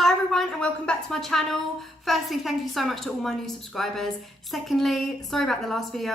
Hi everyone and welcome back to my channel. Firstly, thank you so much to all my new subscribers. Secondly, sorry about the last video.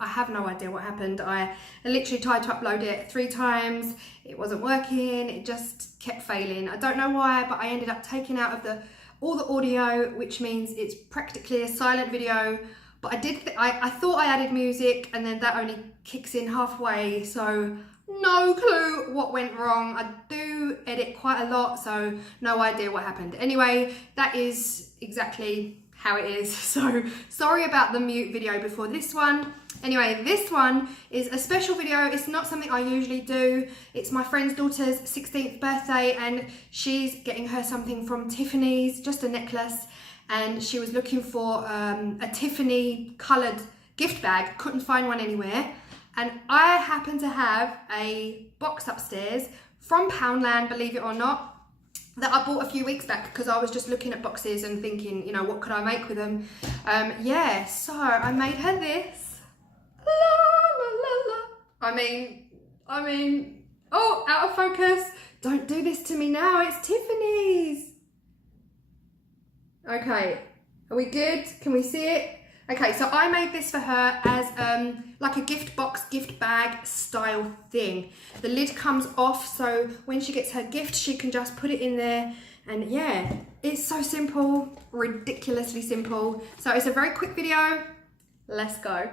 I have no idea what happened. I literally tried to upload it 3 times. It wasn't working. It just kept failing. I don't know why, but I ended up taking out of all the audio, which means it's practically a silent video. But I thought I added music and then that only kicks in halfway, so no clue what went wrong. I do edit quite a lot, so no idea what happened. Anyway, that is exactly how it is. So sorry about the mute video before this one. Anyway, this one is a special video. It's not something I usually do. It's my friend's daughter's 16th birthday and she's getting her something from Tiffany's, just a necklace. And she was looking for a Tiffany coloured gift bag, couldn't find one anywhere. And I happen to have a box upstairs from Poundland, believe it or not, that I bought a few weeks back because I was just looking at boxes and thinking, you know, what could I make with them? Yeah, so I made her this. La, la, la, la. I mean, oh, out of focus. Don't do this to me now, it's Tiffany's. Okay, are we good? Can we see it? Okay, so I made this for her as like a gift box, gift bag style thing. The lid comes off, so when she gets her gift, she can just put it in there. And yeah, it's so simple, ridiculously simple. So it's a very quick video. Let's go.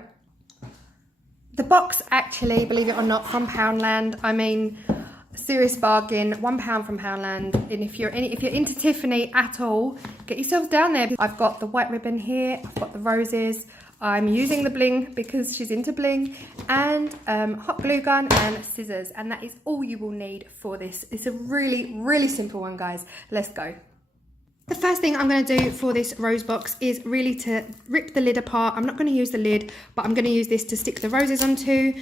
The box actually, believe it or not, from Poundland. I mean, serious bargain, £1 from Poundland. And if you're into Tiffany at all, get yourselves down there. I've got the white ribbon here, I've got the roses, I'm using the bling because she's into bling, and hot glue gun and scissors, and that is all you will need for this. It's a really simple one, guys. Let's go. The first thing I'm going to do for this rose box is really to rip the lid apart. I'm not going to use the lid, but I'm going to use this to stick the roses onto,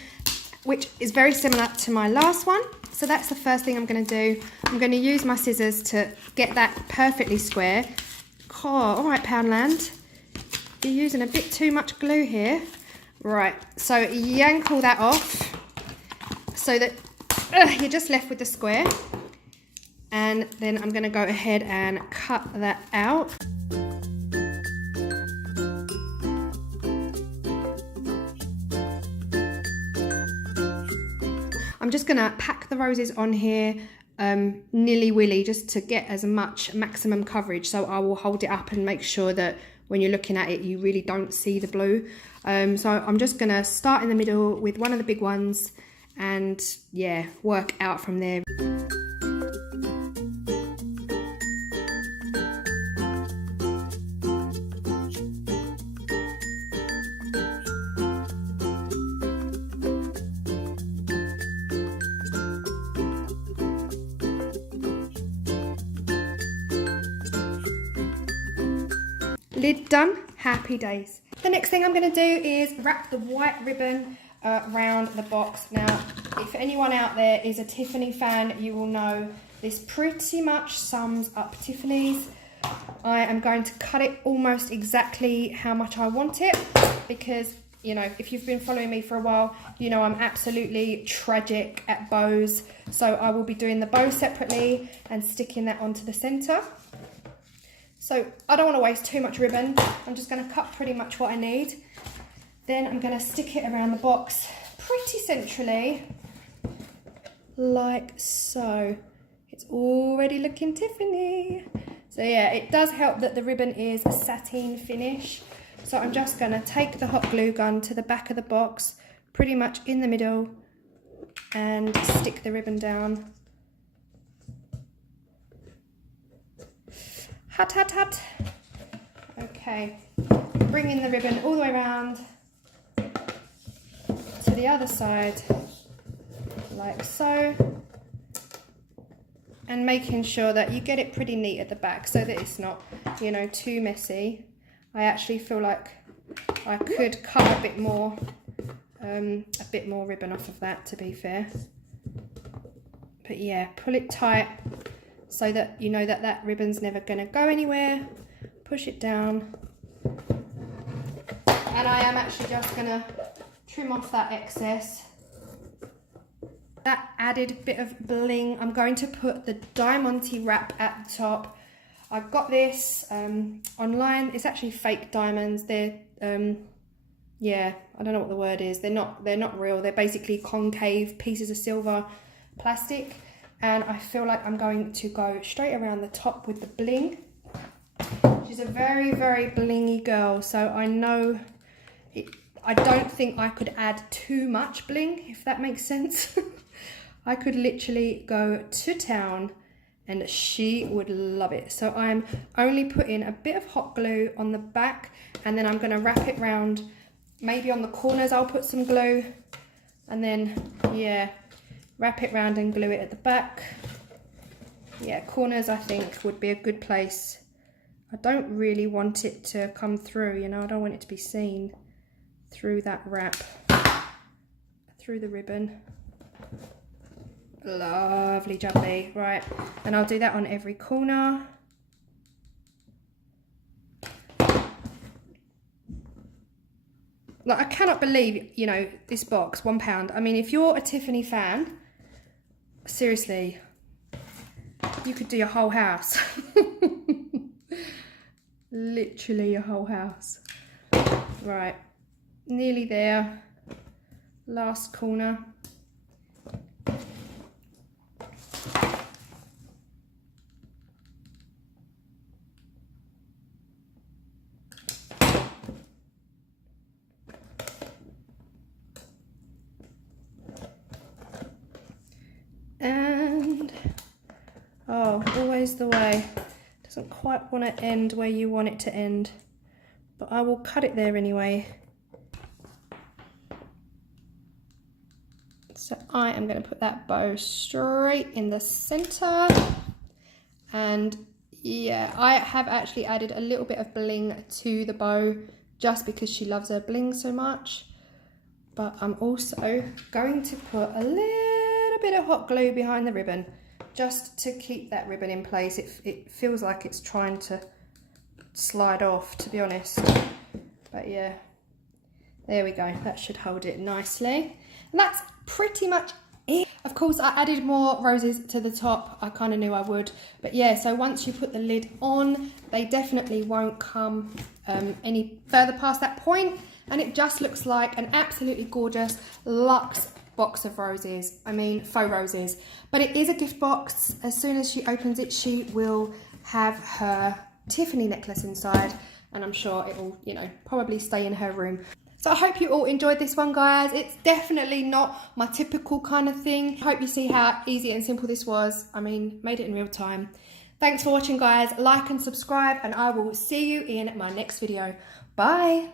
which is very similar to my last one. So that's the first thing I'm going to do. I'm going to use my scissors to get that perfectly square. Oh, all right, Poundland. You're using a bit too much glue here. Right, so yank all that off so that you're just left with the square. And then I'm going to go ahead and cut that out. I'm just going to pack the roses on here nilly-willy just to get as much maximum coverage. So I will hold it up and make sure that when you're looking at it, you really don't see the blue. So I'm just going to start in the middle with one of the big ones and yeah, work out from there. Lid done, happy days. The next thing I'm going to do is wrap the white ribbon around the box. Now, if anyone out there is a Tiffany fan, you will know this pretty much sums up Tiffany's. I am going to cut it almost exactly how much I want it because, you know, if you've been following me for a while, you know I'm absolutely tragic at bows. So I will be doing the bow separately and sticking that onto the center. So I don't want to waste too much ribbon. I'm just going to cut pretty much what I need. Then I'm going to stick it around the box pretty centrally, like so. It's already looking Tiffany. So yeah, it does help that the ribbon is a sateen finish. So I'm just going to take the hot glue gun to the back of the box, pretty much in the middle, and stick the ribbon down. Hut, hut, hut. Okay, bringing the ribbon all the way around to the other side, like so. And making sure that you get it pretty neat at the back so that it's not, you know, too messy. I actually feel like I could cut a bit more ribbon off of that, to be fair. But yeah, pull it tight, so that you know that that ribbon's never going to go anywhere. Push it down. And I am actually just going to trim off that excess. That added bit of bling, I'm going to put the diamante wrap at the top. I got this online. It's actually fake diamonds. They're yeah, I don't know what the word is. They're not real. They're basically concave pieces of silver plastic. And I feel like I'm going to go straight around the top with the bling. She's a very, very blingy girl, so I know I don't think I could add too much bling, if that makes sense. I could literally go to town and she would love it. So I'm only putting a bit of hot glue on the back, and then I'm going to wrap it round. Maybe on the corners I'll put some glue, and then, yeah, wrap it round and glue it at the back. Yeah, corners I think would be a good place. I don't really want it to come through, you know, I don't want it to be seen through that wrap, through the ribbon. Lovely jubbly, right, and I'll do that on every corner. Like, I cannot believe, you know, this box, £1. I mean, if you're a Tiffany fan, seriously, you could do your whole house. Literally your whole house. Right, nearly there. Last corner. And, oh, always the way. Doesn't quite want to end where you want it to end, but I will cut it there anyway. So I am going to put that bow straight in the center. And yeah, I have actually added a little bit of bling to the bow just because she loves her bling so much. But I'm also going to put a little bit of hot glue behind the ribbon just to keep that ribbon in place. It feels like it's trying to slide off, to be honest. But yeah, there we go. That should hold it nicely. And that's pretty much it. Of course, I added more roses to the top. I kind of knew I would. But yeah, so once you put the lid on, they definitely won't come any further past that point. And it just looks like an absolutely gorgeous luxe box of roses. I mean, faux roses. But it is a gift box. As soon as she opens it, she will have her Tiffany necklace inside. And I'm sure it will, you know, probably stay in her room. So I hope you all enjoyed this one, guys. It's definitely not my typical kind of thing. I hope you see how easy and simple this was. I mean, made it in real time. Thanks for watching, guys. Like and subscribe, and I will see you in my next video. Bye.